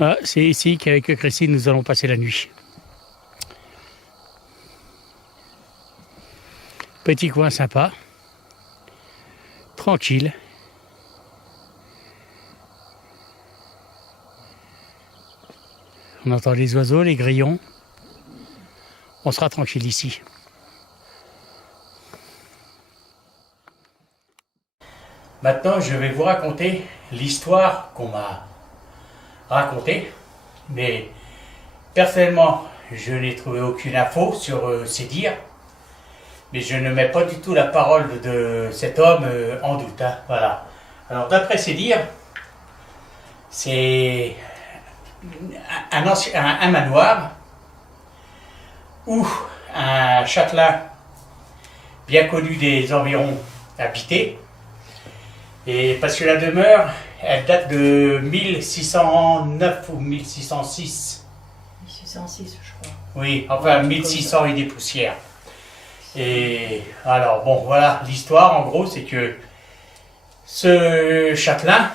Ah, c'est ici qu'avec Christine, nous allons passer la nuit. Petit coin sympa, tranquille. On entend les oiseaux, les grillons. On sera tranquille ici. Maintenant, je vais vous raconter l'histoire qu'on m'a racontée. Mais personnellement, je n'ai trouvé aucune info sur ces dires. Mais je ne mets pas du tout la parole de cet homme en doute. Hein. Voilà. Alors, d'après ces dires, c'est un manoir où un châtelain bien connu des environs habitait. Et parce que la demeure, elle date de 1609 ou 1606. 1606, je crois. Oui, enfin 1600 et des poussières. Et alors, bon, voilà, l'histoire en gros, c'est que ce châtelain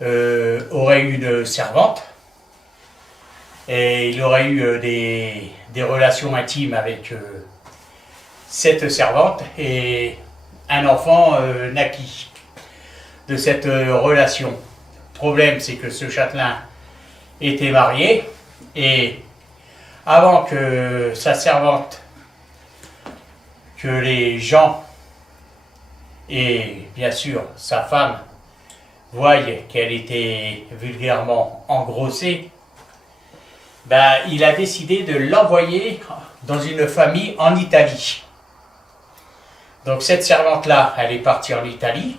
aurait eu une servante et il aurait eu des relations intimes avec cette servante et un enfant naquit de cette relation. Le problème, c'est que ce châtelain était marié et avant que sa servante, que les gens et bien sûr sa femme voient qu'elle était vulgairement engrossée, ben, il a décidé de l'envoyer dans une famille en Italie. Donc cette servante-là, elle est partie en Italie,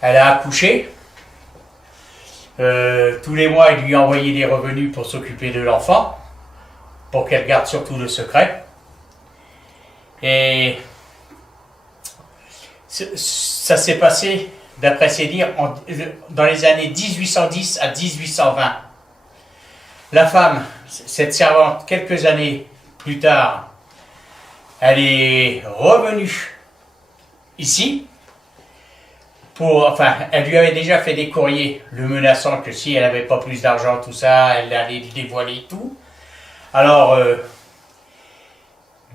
elle a accouché, tous les mois il lui a envoyé des revenus pour s'occuper de l'enfant, pour qu'elle garde surtout le secret. Et ça s'est passé, d'après ses dires, dans les années 1810 à 1820. La femme, cette servante, quelques années plus tard, elle est revenue ici. Elle lui avait déjà fait des courriers, le menaçant que si elle n'avait pas plus d'argent, tout ça, elle allait dévoiler tout. Alors,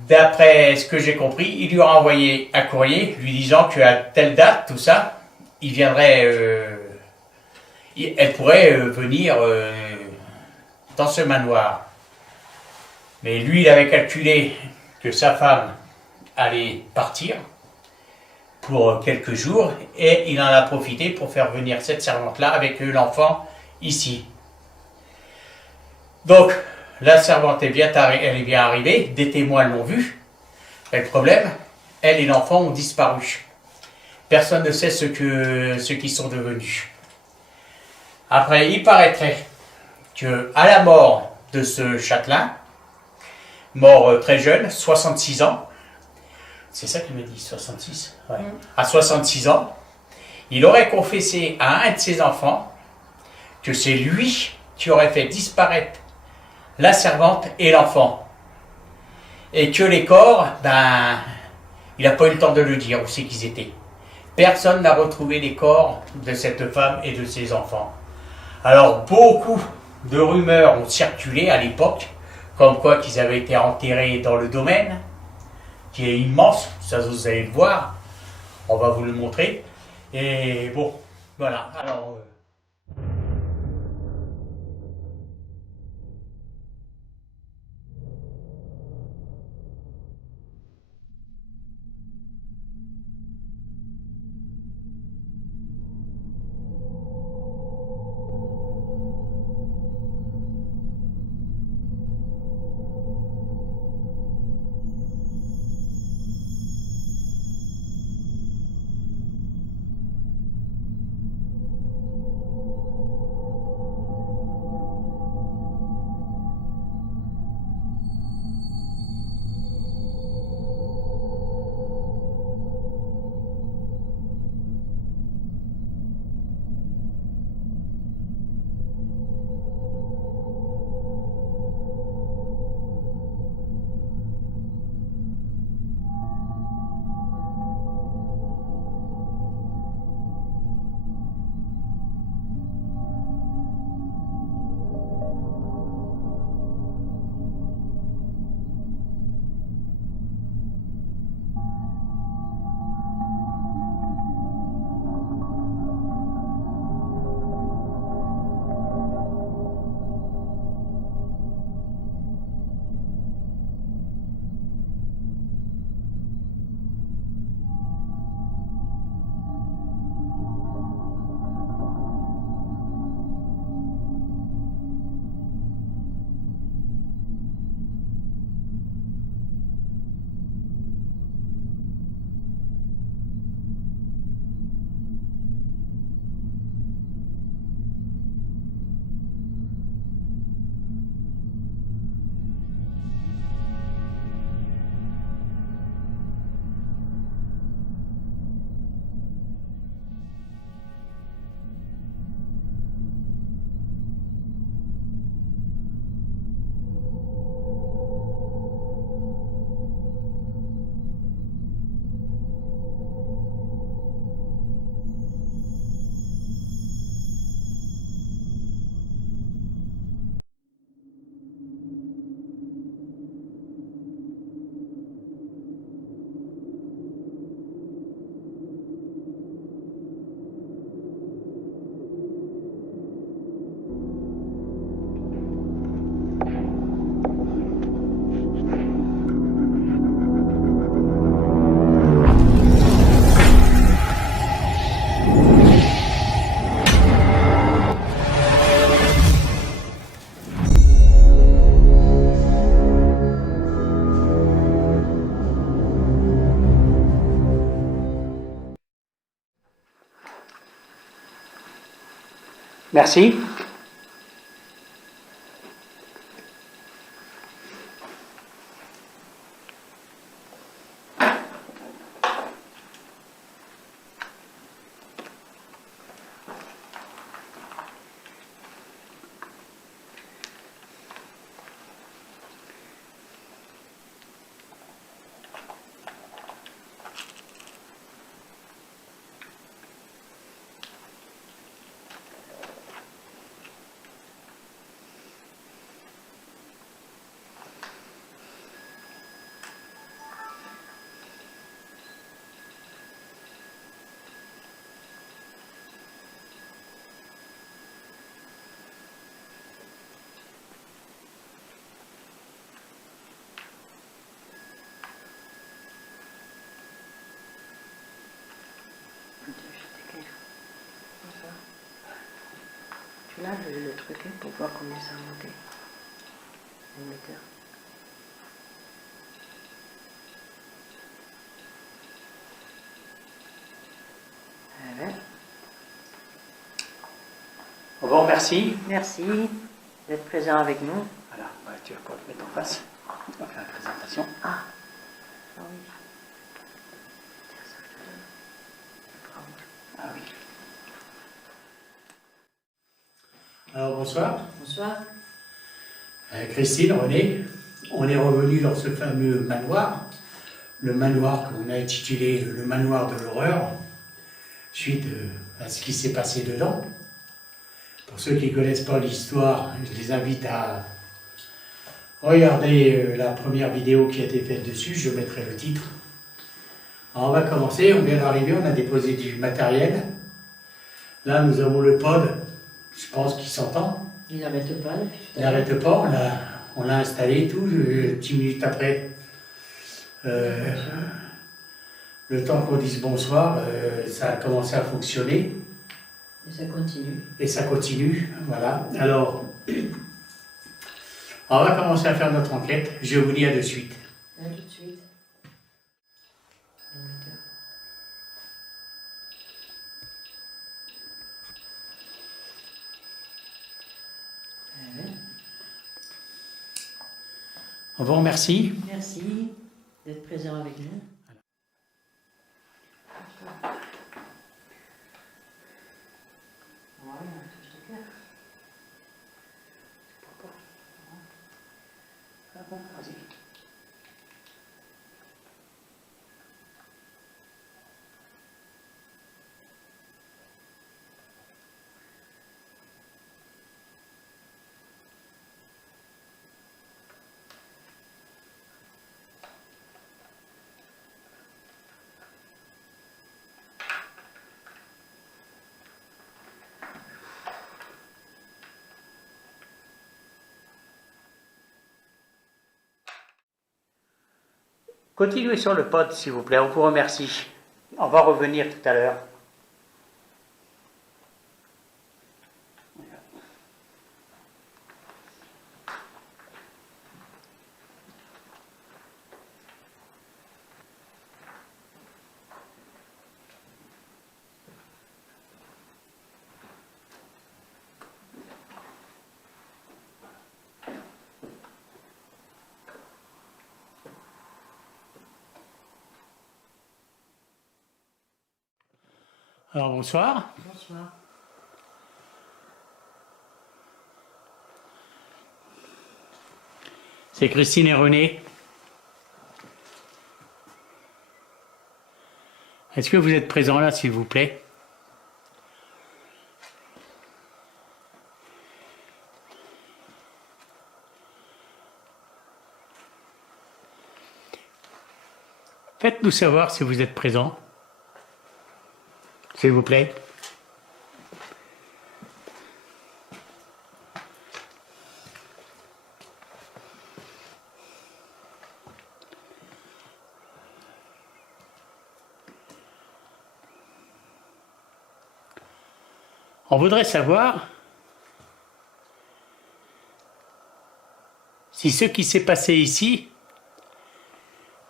d'après ce que j'ai compris, il lui a envoyé un courrier lui disant qu'à telle date, tout ça, il viendrait, elle pourrait venir dans ce manoir. Mais lui, il avait calculé que sa femme allait partir pour quelques jours et il en a profité pour faire venir cette servante-là avec l'enfant ici. Donc, la servante elle est bien arrivée, des témoins l'ont vue. Mais le problème, elle et l'enfant ont disparu. Personne ne sait ce qu'ils sont devenus. Après, il paraîtrait que à la mort de ce châtelain, mort très jeune, 66 ans, c'est ça qu'il me dit, 66 ouais. À 66 ans, il aurait confessé à un de ses enfants que c'est lui qui aurait fait disparaître la servante et l'enfant. Et que les corps, ben, il n'a pas eu le temps de le dire où c'est qu'ils étaient. Personne n'a retrouvé les corps de cette femme et de ses enfants. Alors, beaucoup de rumeurs ont circulé à l'époque, comme quoi qu'ils avaient été enterrés dans le domaine, qui est immense, ça vous allez le voir, on va vous le montrer. Et bon, voilà, alors... Merci. Tu lâches le truc pour voir combien ça a monté. L'émetteur. Voilà. Au revoir, merci. Merci d'être présent avec nous. Voilà, ouais, tu vas pouvoir te mettre en face. On va faire la présentation. Ah oui. Tiens, ça, je te donne. Bravo. Ah oui. Alors bonsoir. Bonsoir. Christine, René, on est revenu dans ce fameux manoir, le manoir qu'on a intitulé le manoir de l'horreur, suite à ce qui s'est passé dedans. Pour ceux qui ne connaissent pas l'histoire, je les invite à regarder la première vidéo qui a été faite dessus, je mettrai le titre. Alors on va commencer, on vient d'arriver, on a déposé du matériel. Là nous avons le pod, je pense qu'il s'entend. Il n'arrête pas depuis tout Il à l'heure. n'arrête pas, on l'a installé et tout, 10 minutes après. Le temps qu'on dise bonsoir, ça a commencé à fonctionner. Et ça continue. Et ça continue, voilà. Alors, on va commencer à faire notre enquête. Je vous dis à de suite. À tout de suite. L'émetteur. Voilà. On vous remercie. Merci d'être présent avec nous. Voilà, touche de cœur. Pourquoi? Ah bon, vas-y. Continuez sur le pod, s'il vous plaît, on vous remercie. On va revenir tout à l'heure. Alors bonsoir. Bonsoir. C'est Christine et René. Est-ce que vous êtes présents là, s'il vous plaît? Faites-nous savoir si vous êtes présents. S'il vous plaît. On voudrait savoir si ce qui s'est passé ici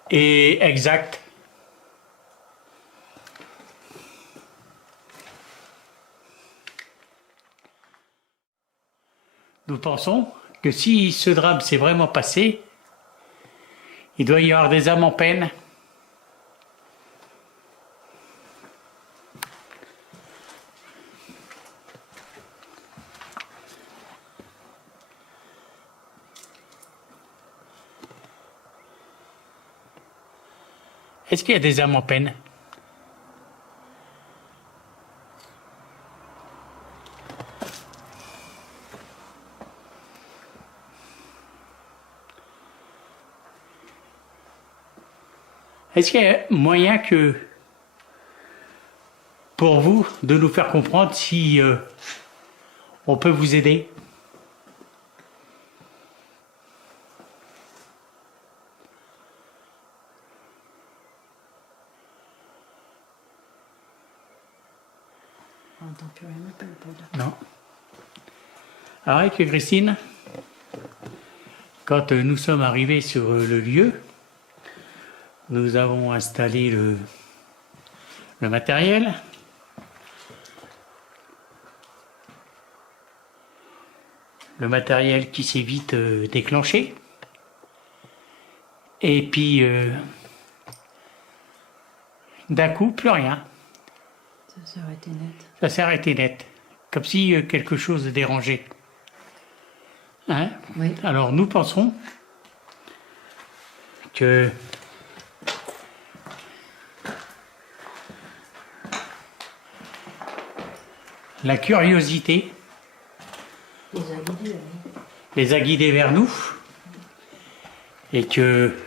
est exact. nous pensons que si ce drame s'est vraiment passé, il doit y avoir des âmes en peine. Est-ce qu'il y a des âmes en peine? Est-ce qu'il y a moyen que, pour vous, de nous faire comprendre si on peut vous aider? On n'entend plus rien, pas le poudre. Non. Alors avec Christine, quand nous sommes arrivés sur le lieu, nous avons installé le matériel. Le matériel qui s'est vite déclenché. Et puis, d'un coup, plus rien. Ça s'est arrêté net. Ça s'est arrêté net. Comme si quelque chose dérangeait. Hein? Oui. Alors nous pensons que la curiosité les a guidés vers nous et que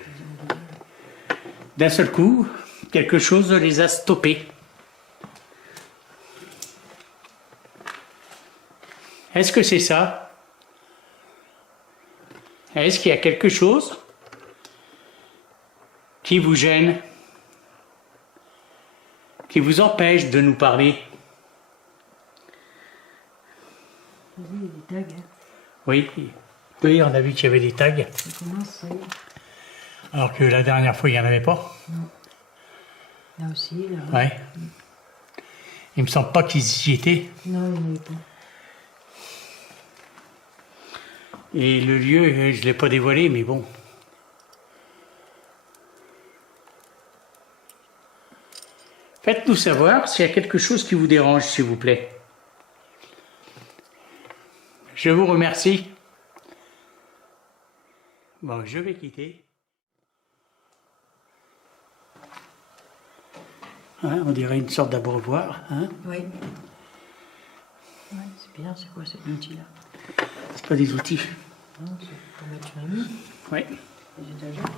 d'un seul coup, quelque chose les a stoppés. Est-ce que c'est ça? Est-ce qu'il y a quelque chose qui vous gêne, qui vous empêche de nous parler? Oui, il y a des tags. Oui, oui, on a vu qu'il y avait des tags. Ça commence, ça y est. Alors que la dernière fois, il n'y en avait pas. Non. Là aussi, là. Ouais. Il me semble pas qu'ils y étaient. Non, il n'y en avait pas. Et le lieu, je ne l'ai pas dévoilé, mais bon. Faites-nous savoir s'il y a quelque chose qui vous dérange, s'il vous plaît. Je vous remercie. Bon, je vais quitter. Hein, on dirait une sorte d'abreuvoir. Hein? Oui. Ouais, c'est bien, c'est quoi cet outil-là? C'est pas des outils. Non, c'est pour mettre sur les murs. Oui. Les étagères.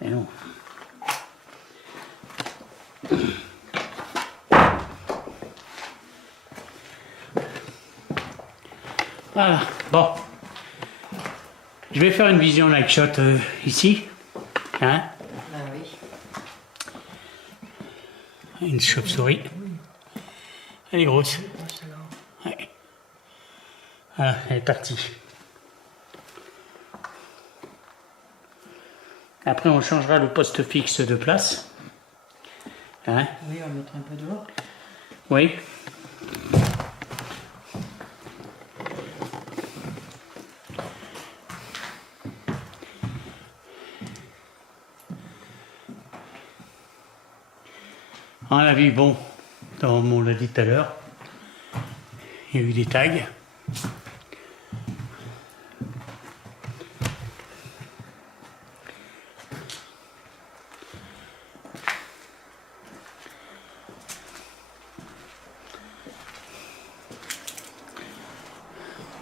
Et non. Voilà, bon. Je vais faire une vision like shot ici. Hein? Ah oui. Une chauve-souris. Elle est grosse. Ouais. Voilà, elle est partie. Après, on changera le poste fixe de place. Hein? Oui, on va mettre un peu dehors. Oui. On l'a vu, bon, comme on l'a dit tout à l'heure, il y a eu des tags.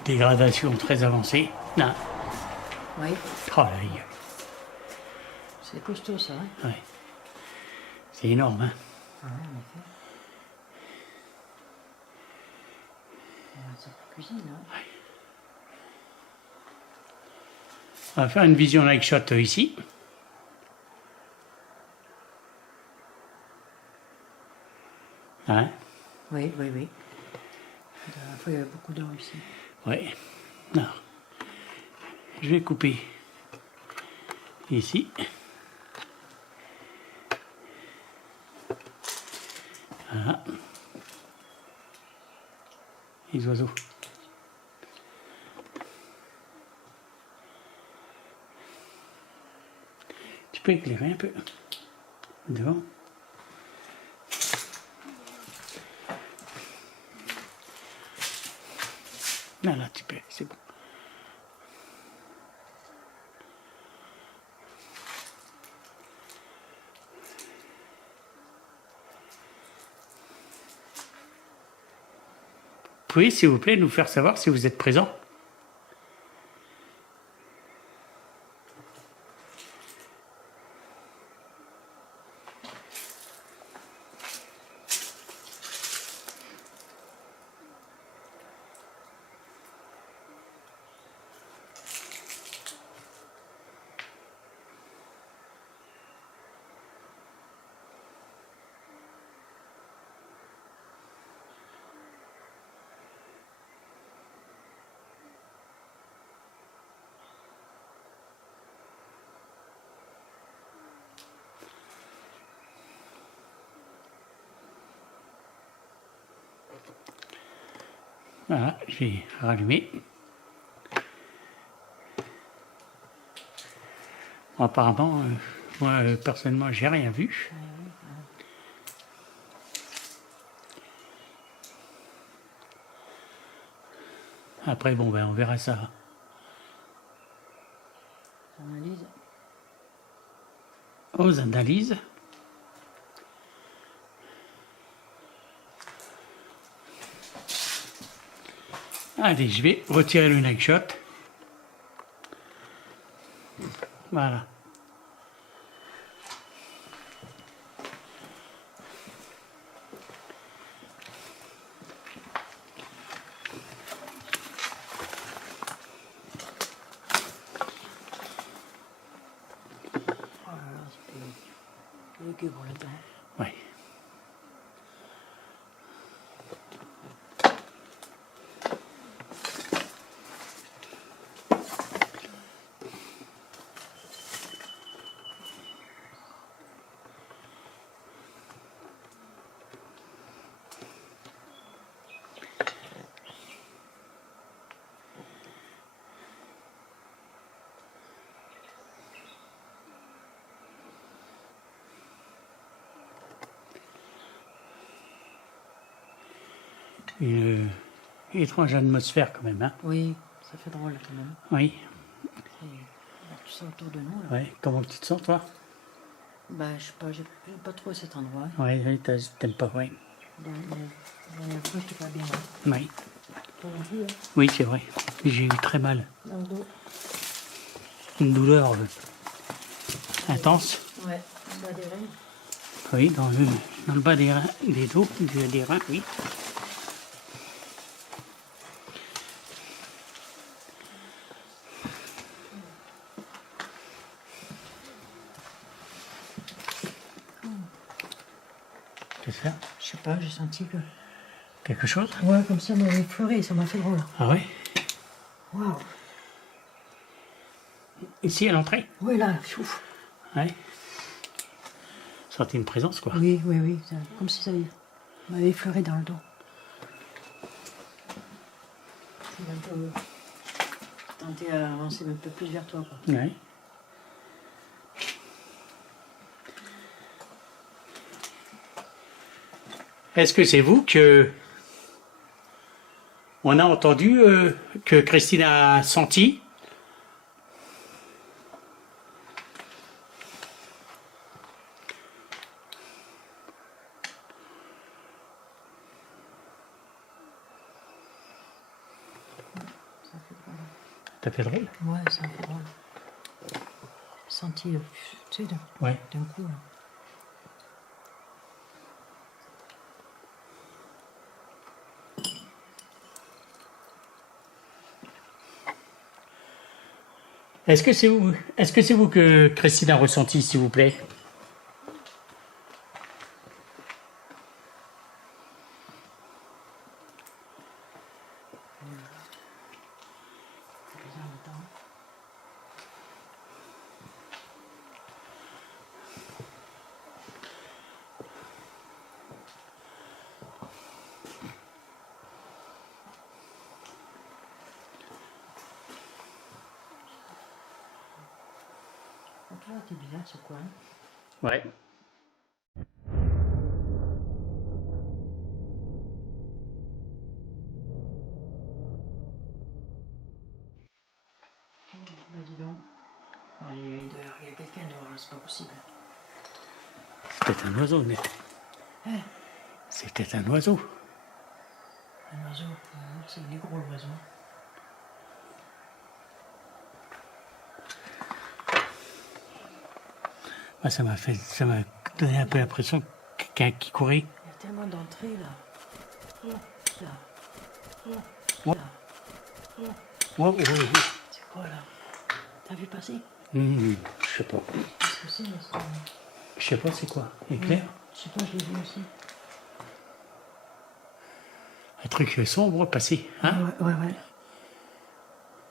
Dégradation très avancée. Là. Oui. Oh là, il y a- C'est costaud, ça, hein? ouais. C'est énorme, hein. Ah ouais, en effet. C'est pour cuisine, hein? On va faire une vision like shot ici. Hein? Oui, oui, oui. La dernière fois, il y avait beaucoup d'eau ici. Oui. Non. Je vais couper ici. Voilà. Et petits oiseaux. Tu peux éclairer un peu devant. Là, tu peux, c'est bon. Pouvez, s'il vous plaît, nous faire savoir si vous êtes présent? Voilà, j'ai rallumé. Bon, apparemment, moi, personnellement, j'ai rien vu. Après, bon, ben, on verra ça. Analyse. Aux analyses. Allez, je vais retirer le neck shot. Voilà. Oh là là, c'est lugubre là-dedans. Ouais. Une étrange atmosphère quand même, hein? Oui, ça fait drôle quand même. Oui. Tu sens autour de nous là. Ouais. Comment tu te sens, toi? Bah, je sais pas, j'aime pas trop cet endroit. Ouais, oui, t'aimes pas, oui. La dernière fois, j'étais pas bien. Oui. Toi non plus, hein. Oui, c'est vrai. J'ai eu très mal. Dans le dos. Une douleur intense. Ouais, on bas des reins. Oui, dans le bas des reins, des dos, des reins, oui. Qu'est-ce que c'est? Je sais pas, j'ai senti que. Quelque chose? Ouais, comme ça m'avait effleuré, ça m'a fait drôle. Ah ouais? Waouh. Ici, à l'entrée? Ouais, là, ouf. Ouais. Sentais une présence, quoi. Oui, oui, oui, comme si ça m'avait effleuré dans le dos. Je vais un peu tenter à avancer un peu plus vers toi, quoi. Ouais. Est-ce que c'est vous que on a entendu que Christine a senti? Ça fait drôle. T'as fait drôle? Ouais, ça fait drôle. Senti, tu sais, Ouais. d'un coup, là. Est-ce que c'est vous que Christine a ressenti, s'il vous plaît? C'est bizarre, attends. Toi, t'es bizarre, c'est quoi? Ouais. Bah dis donc. Il y a quelqu'un dehors, c'est pas possible. C'est peut-être un oiseau, net. Hein? C'est peut-être un oiseau. Un oiseau, c'est des gros oiseaux. Moi, ça m'a donné un peu l'impression que quelqu'un qui courait. Il y a tellement d'entrées là. Oh, là. Oh, Ouais. là. Oh, Ouais. c'est quoi là? T'as vu passer? Je sais pas. Qu'est-ce que c'est, mais c'est... Je sais pas c'est quoi. Éclair. Je sais pas, je l'ai vu aussi. Un truc sombre passé. Hein? Ouais.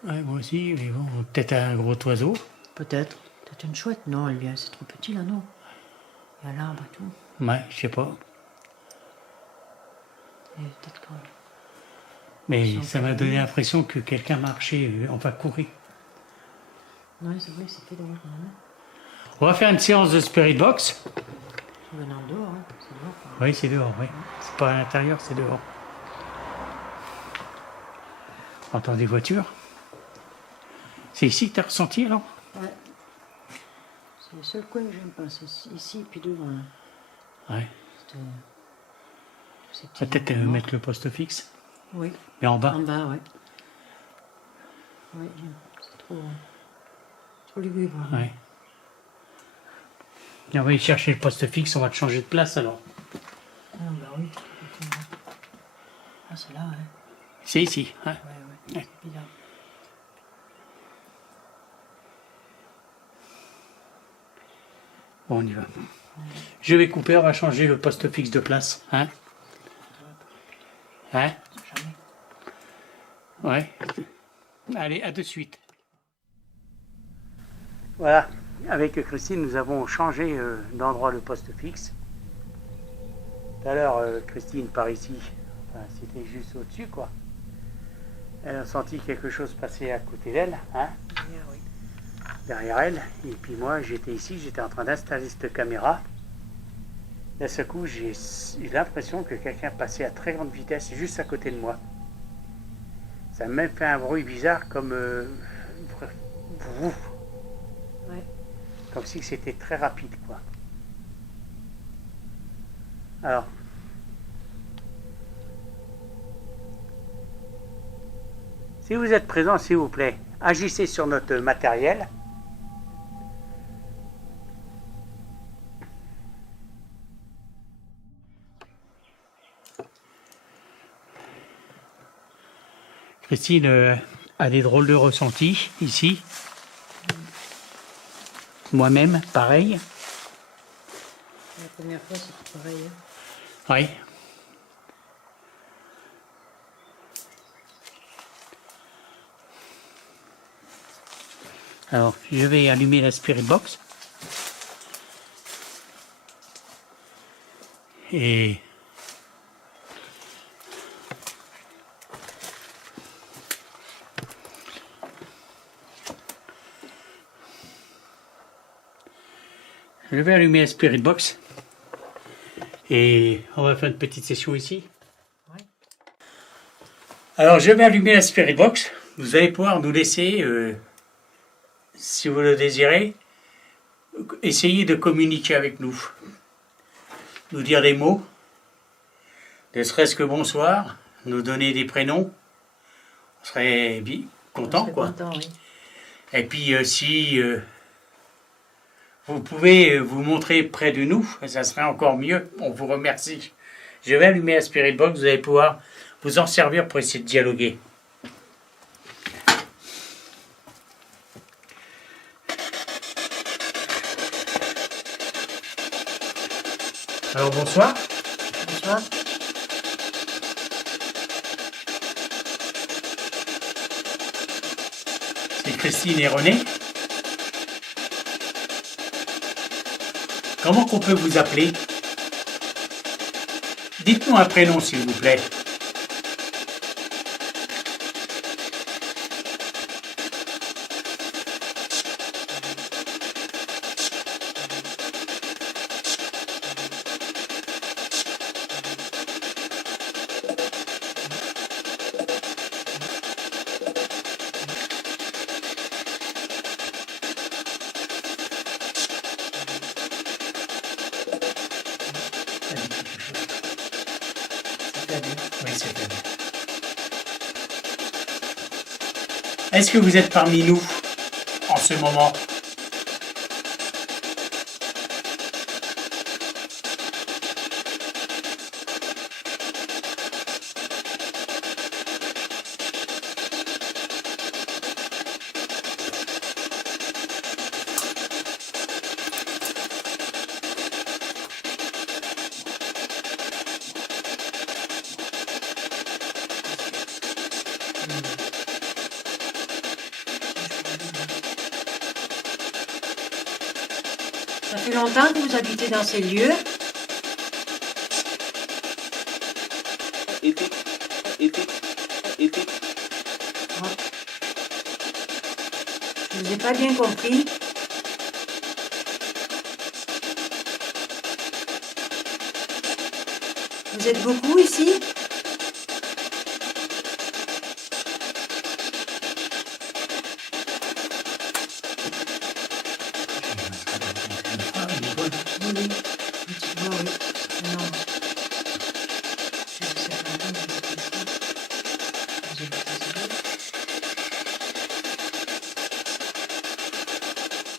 Ouais, moi aussi, mais bon, peut-être un gros oiseau. Peut-être. Peut-être une chouette. Non, c'est trop petit là, non. Il y a l'arbre et tout. Ouais, je sais pas. Et peut-être quand... Mais ça m'a donné l'impression que quelqu'un marchait, enfin courait. Ouais, c'est vrai que c'était drôle quand même. On va faire une séance de Spirit Box. Venant dehors, hein. C'est dehors. Quoi. Oui, c'est dehors, oui. C'est pas à l'intérieur, c'est dehors. On entend des voitures. C'est ici que tu as ressenti alors? Ouais. C'est le seul coin que j'aime pas, c'est ici puis devant. Là. Ouais. C'est Peut-être mettre le poste fixe. Oui. Mais en bas. En bas, ouais. Oui, c'est trop lugubre. Ouais. Et on va aller chercher le poste fixe, on va te changer de place alors. Ah bah oui. Ah c'est là, ouais. C'est ici. Hein? Ouais. C'est bizarre. Bon, on y va. Je vais couper, on va changer le poste fixe de place. Hein? Hein? Jamais. Ouais. Allez, à de suite. Voilà, avec Christine, nous avons changé d'endroit le poste fixe. Tout à l'heure, Christine, par ici, enfin, c'était juste au-dessus, quoi. Elle a senti quelque chose passer à côté d'elle, hein? Oui. Derrière elle. Et puis moi, j'étais ici, j'étais en train d'installer cette caméra. D'un seul coup, j'ai eu l'impression que quelqu'un passait à très grande vitesse juste à côté de moi. Ça m'a même fait un bruit bizarre comme Ouais. comme si c'était très rapide, quoi. Alors, si vous êtes présent, s'il vous plaît, agissez sur notre matériel. Christine a des drôles de ressentis ici. Moi-même, pareil. La première fois, c'était pareil. Hein. Oui. Alors, je vais allumer la Spirit Box. Et je vais allumer la Spirit Box. Et on va faire une petite session ici. Ouais. Alors, je vais allumer la Spirit Box. Vous allez pouvoir nous laisser, si vous le désirez, essayer de communiquer avec nous. Nous dire des mots, ne serait-ce que bonsoir, nous donner des prénoms. On serait content, quoi. Content, oui. Et puis, si vous pouvez vous montrer près de nous, ça serait encore mieux. On vous remercie. Je vais allumer la Spirit Box, vous allez pouvoir vous en servir pour essayer de dialoguer. Alors bonsoir. Bonsoir. C'est Christine et René. Comment qu'on peut vous appeler? Dites-nous un prénom s'il vous plaît. cette année. Est-ce que vous êtes parmi nous en ce moment? Ça fait longtemps que vous habitez dans ces lieux? Ah. Je vous ai pas bien compris. Vous êtes beaucoup ici? Oui, oui. Oui, oui. Non.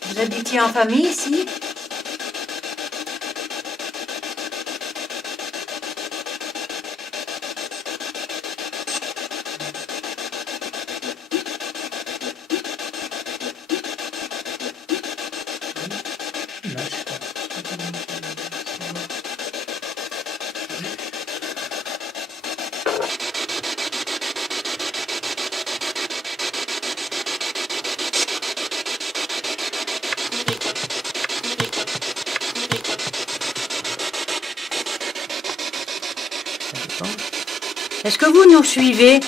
Vous habitiez en famille ici? Est-ce que vous nous suivez?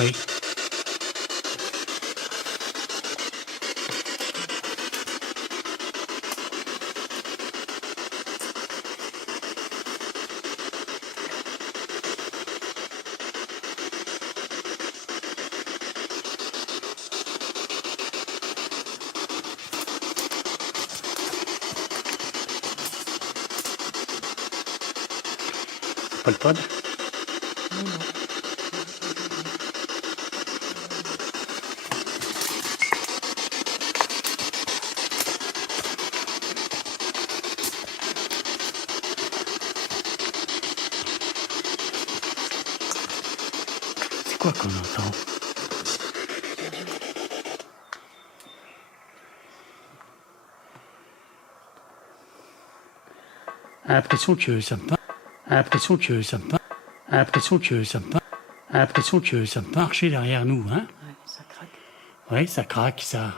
Oui. Pas le pod? C'est quoi qu'on entend? L'impression que ça me parle. L'impression que ça me parle. L'impression que ça me parle. L'impression que ça me marche derrière nous, hein? Ouais, ça craque. Oui, ça craque, ça.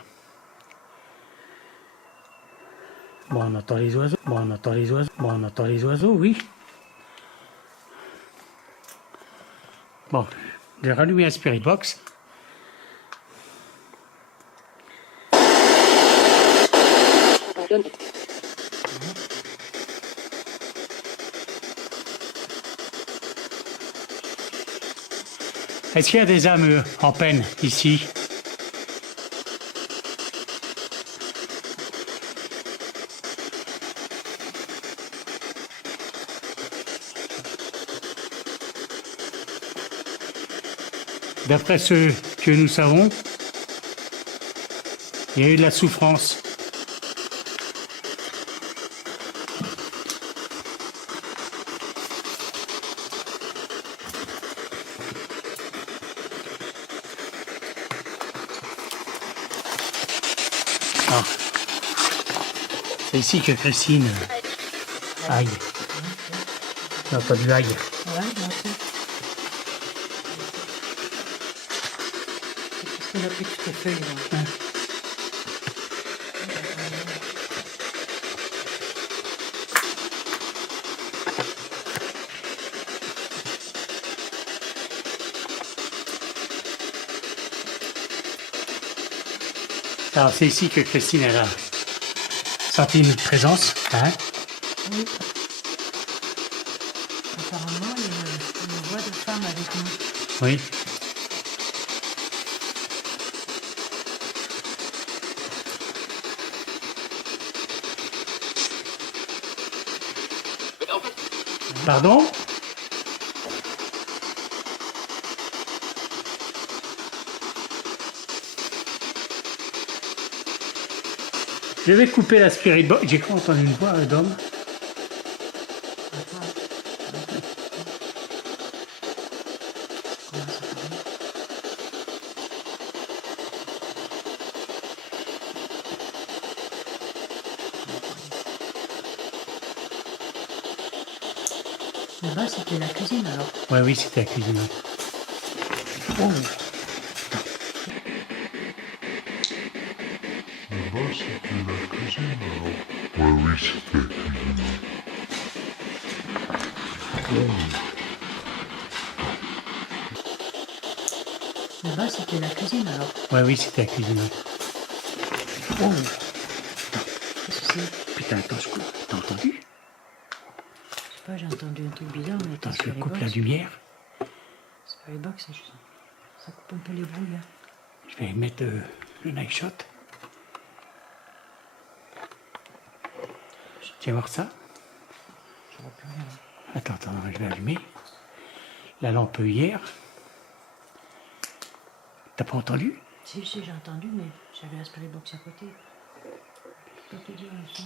Bon, on entend les oiseaux. Bon, on entend les oiseaux. Bon, on entend les oiseaux, oui. Bon, j'ai rallumé un Spirit Box. Est-ce qu'il y a des âmes en peine ici? D'après ce que nous savons, il y a eu de la souffrance. Ah. C'est ici que Christine aille. Non, pas du aille. Ouais, moi aussi. Parce qu'on a pris toutes les feuilles. Là. Hein. Alors c'est ici que Christine elle a senti une présence. Hein? Oui. Apparemment, il y a une voix de femme avec nous. Oui. Pardon? Je vais couper la spirit box. J'ai cru entendre une voix d'homme. Là-bas, c'était la cuisine alors. Ouais, oui, c'était la cuisine. Oh. Là-bas, c'était la cuisine alors. Ouais, oui, c'était la cuisine. Là-bas, c'était la cuisine alors. Ouais, oui, c'était la cuisine. Oh. Qu'est-ce que c'est? Putain, attends, je coupe. T'as entendu? Je sais pas, j'ai entendu un truc bizarre, mais Attends, t'es je sur les coupe la box. lumière. C'est pas les box, c'est juste. Ça coupe un peu les bruits là. Je vais mettre le night shot. Tu vas voir ça? Je vois plus rien. Attends, je vais allumer. La lampe hier. T'as pas entendu? Si, j'ai entendu, mais j'avais aspiré box à côté. Je peux te dire le son,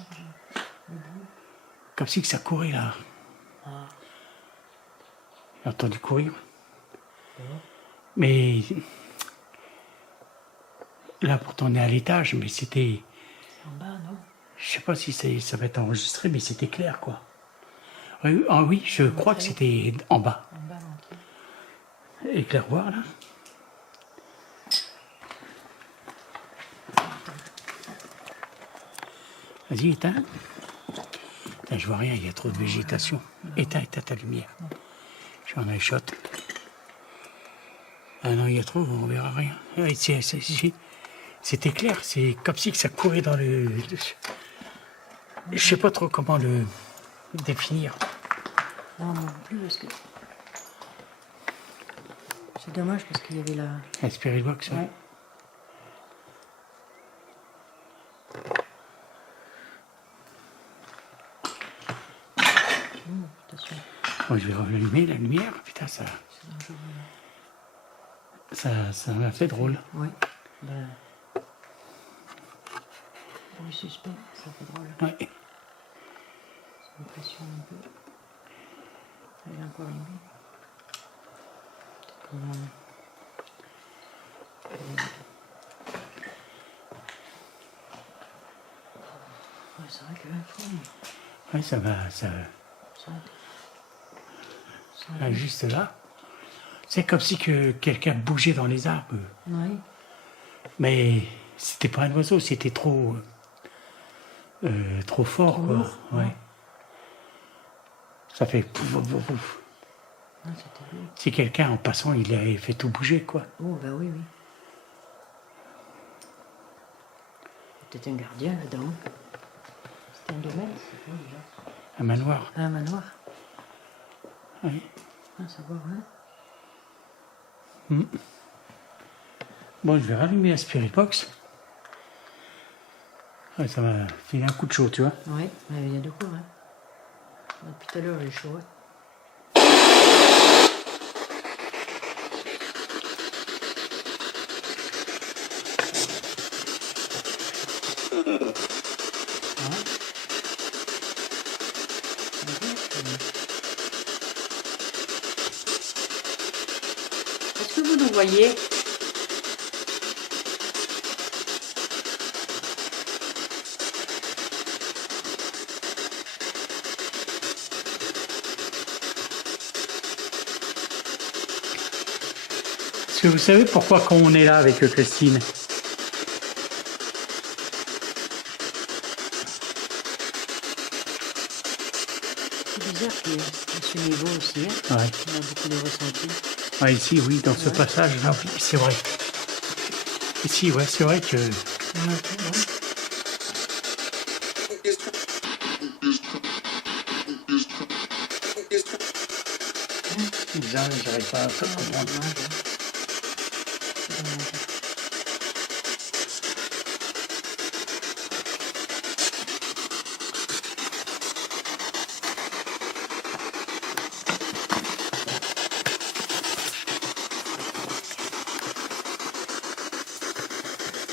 le bruit. Comme si que ça courait là. Ah, J'ai entendu courir. ouais. Mais là pourtant on est à l'étage, mais c'était. En bas, non? Je sais pas si ça va être enregistré, mais c'était clair quoi. Oui, ah oui, je crois que c'était en bas. En bas, l'entrée. Éclairvoir là. Vas-y, éteins. Putain, je vois rien, il y a trop de végétation. Éteins ta lumière. Je suis en night shot. Ah non, il y a trop, on verra rien. Ouais, c'était clair, c'est comme si que ça courait dans le. Je sais pas trop comment le définir. Non, non plus, parce que. C'est dommage parce qu'il y avait la. La Spirit Box, ouais. Ouais. Attention. Bon, je vais rallumer la lumière. Putain, ça m'a fait drôle. Ouais. Ben. Pour le suspect, ça fait drôle. Ouais. Ça m'impressionne un peu. Elle est encore allumée. Peut-être qu'on ouais, c'est vrai que l'info, Ouais, ça va, ça juste là. C'est comme si que quelqu'un bougeait dans les arbres. oui. Mais c'était pas un oiseau, c'était trop fort, Trop quoi. lourd, Ouais. ouais. Ça fait pouf, pouf, pouf. Non, c'était lui. Si quelqu'un en passant, il avait fait tout bouger, quoi. Oh, bah oui, oui. C'était un gardien là-dedans. C'était un domaine, c'est quoi déjà? Un manoir. Un manoir. Oui. Ah, savoir, hein? Bon, je vais rallumer la Spirit Box. Ouais, ça m'a filé un coup de chaud, tu vois. Ouais, il y a de quoi, hein. Depuis tout à l'heure, il est chaud. Hein. Est-ce que vous nous voyez? Est-ce que vous savez pourquoi quand on est là avec Christine? C'est bizarre qu'il y ait à ce niveau aussi. Hein. Ouais. On a beaucoup de ressentis. Ouais, ici, oui, dans ce Ouais. passage-là, oui, c'est vrai. Ici, ouais, c'est vrai que... Bizarre, j'arrive pas à comprendre.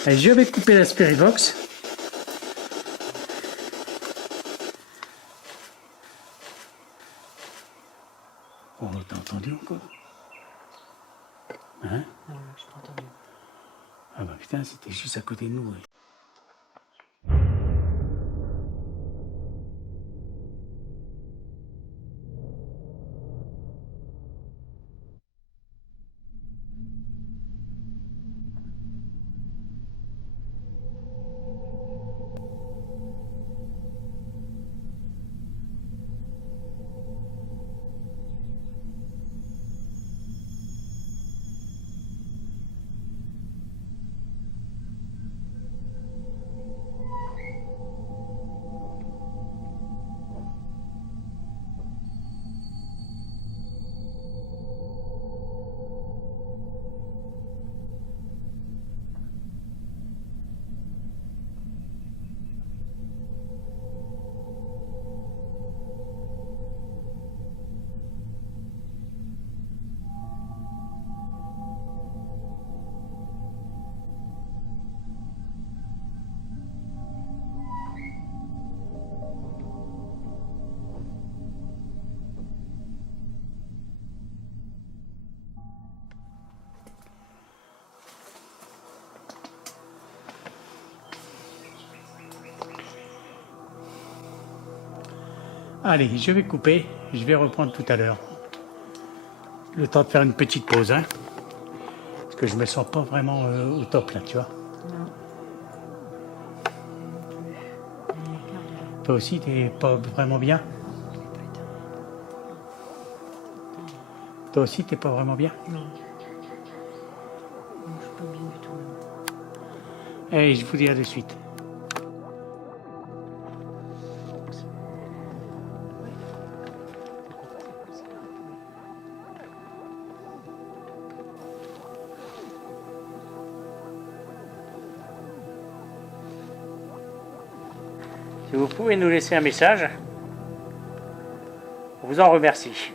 Allez, je vais couper la Spirit Box. Oh, t'as entendu encore? Hein? Non, je n'ai pas entendu. Ah bah putain, c'était juste à côté de nous. Ouais. Allez, je vais couper, je vais reprendre tout à l'heure. Le temps de faire une petite pause, hein. Parce que je me sens pas vraiment au top là, tu vois. Non. Toi aussi, t'es pas vraiment bien? Toi aussi, t'es pas vraiment bien? Non. Non, je suis pas bien du tout. Là. Allez, je vous dis à de suite. Si vous pouvez nous laisser un message, on vous en remercie.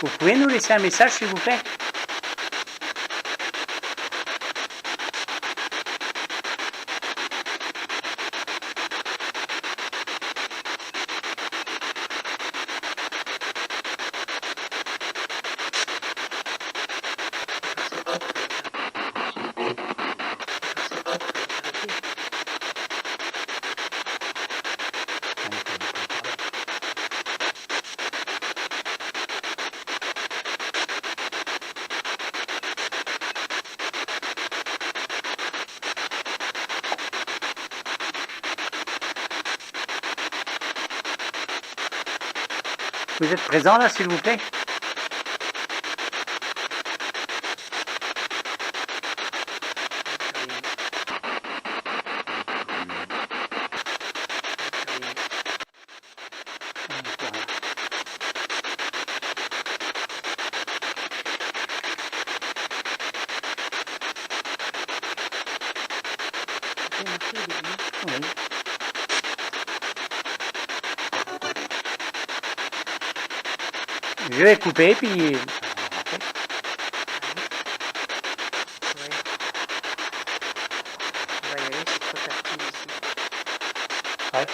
Vous pouvez nous laisser un message, s'il vous plaît? Vous êtes présent là, s'il vous plaît? Oui. Je vais couper puis. Ouais. On va y aller, c'est trop tactile ici. Ouais.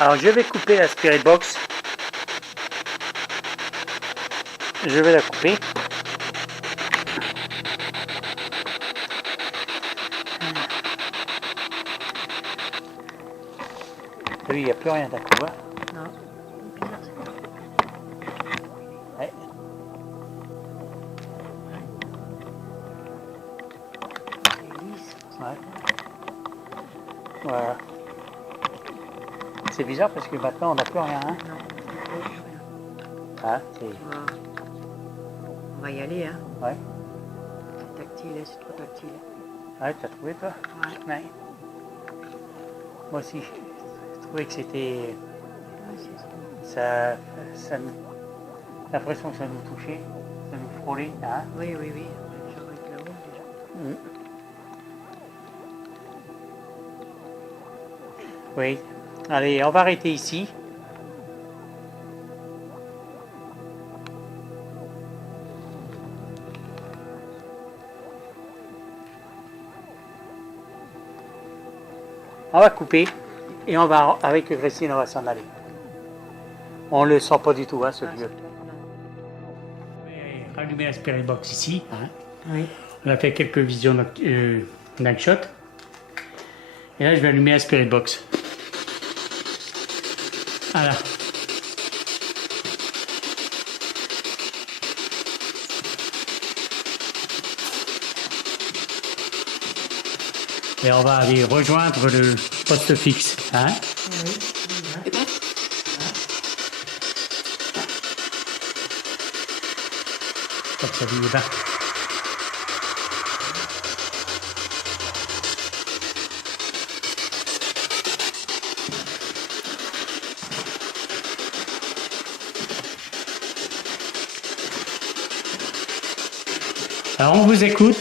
Alors je vais couper la Spirit Box. Je vais la couper. Lui, il n'y a plus rien d'un coup. Hein. Non. Bizarre, c'est pas. Ouais. C'est lisse. Ouais. Voilà. C'est bizarre parce que maintenant on n'a plus rien. Hein. Non, plus rien. Ah, c'est... On va y aller, hein. Ouais. C'est tactile, c'est trop tactile. Ouais, t'as trouvé toi? Ouais. Ouais. Moi aussi, je trouvais que c'était... Ouais, c'est ça. Ça nous... l'impression que ça nous touchait, ça nous frôlait. Hein. Oui, oui, oui. On est déjà avec là-haut, déjà. Oui. Allez, on va arrêter ici. On va couper et on va, avec Christine, on va s'en aller. On le sent pas du tout, hein, ce Ah, vieux. non. Rallumer la Spirit Box ici. Hein. Oui. On a fait quelques visions night shot. Et là, je vais allumer la Spirit Box. Voilà. Et on va aller rejoindre le poste fixe. Hein? Oui. Comme ça, lui, là. Alors, on vous écoute.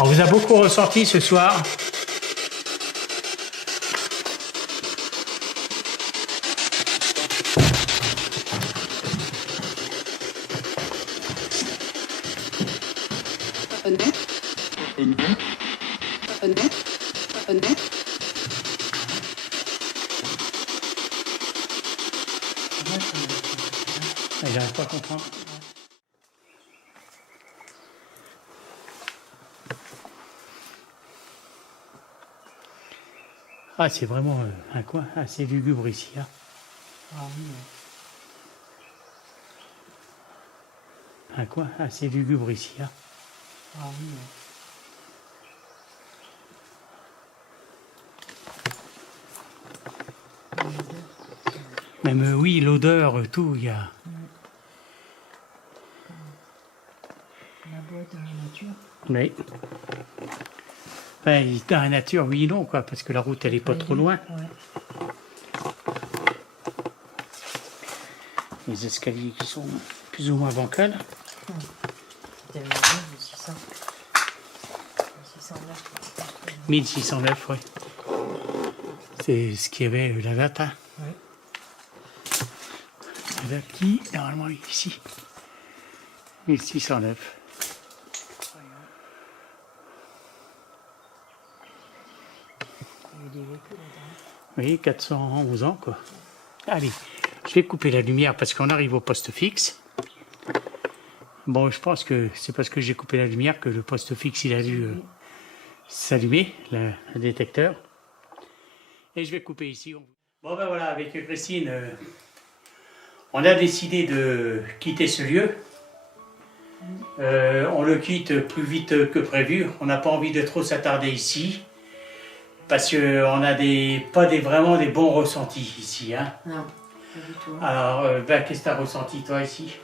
On vous a beaucoup ressenti ce soir. J'arrive pas à comprendre. Ah, c'est vraiment un coin assez lugubre ici. Hein. Ah oui. Un coin assez lugubre ici. Hein. Ah oui. Même oui, l'odeur, tout, il y a. La boîte dans la nature. Oui. Enfin, dans la nature, oui et non, quoi, parce que la route, elle est pas trop loin. Ouais. Les escaliers qui sont plus ou moins bancals. C'était le matin, 1600. 1609. 1609, oui. C'est ce qu'il y avait la date. Hein. Oui. La date qui, normalement, est ici. 1609. Il y a eu des véhicules là-dedans. Oui, 411 ans, quoi. Allez, je vais couper la lumière parce qu'on arrive au poste fixe. Bon, je pense que c'est parce que j'ai coupé la lumière que le poste fixe, il a dû s'allumer, le détecteur. Et je vais couper ici. Bon ben voilà, avec Christine, on a décidé de quitter ce lieu. On le quitte plus vite que prévu. On n'a pas envie de trop s'attarder ici. Parce qu'on a vraiment des bons ressentis ici. Hein. Non, pas du tout. Alors, ben, qu'est-ce que tu as ressenti toi ici?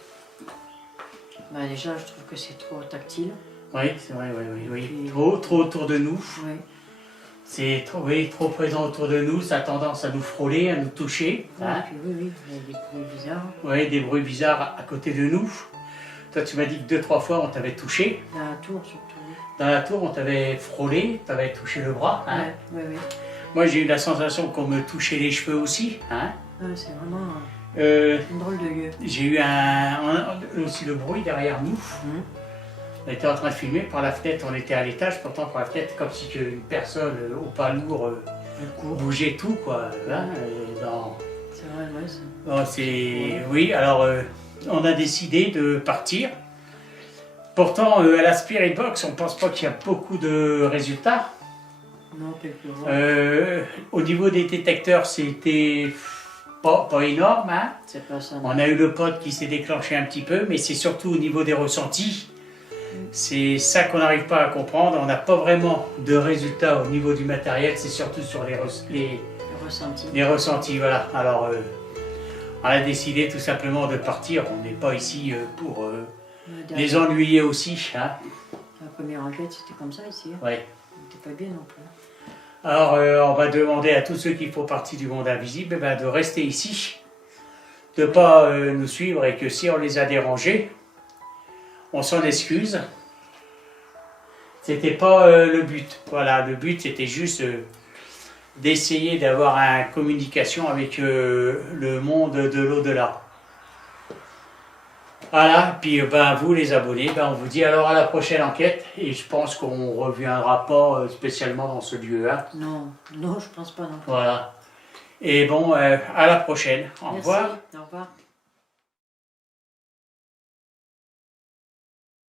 Bah, déjà, je trouve que c'est trop tactile. Oui, c'est vrai, oui. Puis- Trop autour de nous. Oui. C'est trop présent autour de nous. Ça a tendance à nous frôler, à nous toucher. Hein. Puis oui, il y a des bruits bizarres. Oui, des bruits bizarres à côté de nous. Toi, tu m'as dit que 2-3 fois, on t'avait touché. Dans la tour, surtout. Dans la tour, on t'avait frôlé, t'avais touché le bras. Hein. Ouais, oui. Moi, j'ai eu la sensation qu'on me touchait les cheveux aussi. Hein. Ouais, c'est vraiment Euh, un drôle de lieu. j'ai eu aussi le bruit derrière nous. On était en train de filmer par la fenêtre, on était à l'étage, pourtant par la fenêtre, comme si une personne au pas lourd bougeait tout, quoi. Hein, C'est vrai, ouais, ça. bon, c'est... Oui, alors on a décidé de partir. Pourtant, à la Spirit Box, on ne pense pas qu'il y a beaucoup de résultats. Non, quelques jours. Au niveau des détecteurs, c'était pas énorme. Hein. C'est pas ça. On a eu le pod qui s'est déclenché un petit peu, mais c'est surtout au niveau des ressentis. C'est ça qu'on n'arrive pas à comprendre. On n'a pas vraiment de résultats au niveau du matériel, c'est surtout sur les Ressenti. ressentis. Voilà. Alors, on a décidé tout simplement de partir. On n'est pas ici pour les ennuyer aussi. Hein. La première enquête, c'était comme ça ici. Ouais. C'était pas bien non plus. Alors, on va demander à tous ceux qui font partie du monde invisible de rester ici, de ne pas nous suivre et que si on les a dérangés, on s'en excuse. C'était pas le but. Voilà, le but c'était juste d'essayer d'avoir une communication avec le monde de l'au-delà. Voilà, puis vous les abonnés, on vous dit alors à la prochaine enquête et je pense qu'on ne reviendra pas spécialement dans ce lieu. Hein. Non, je pense pas non plus. Voilà. Et bon, à la prochaine. Au revoir. Merci, au revoir.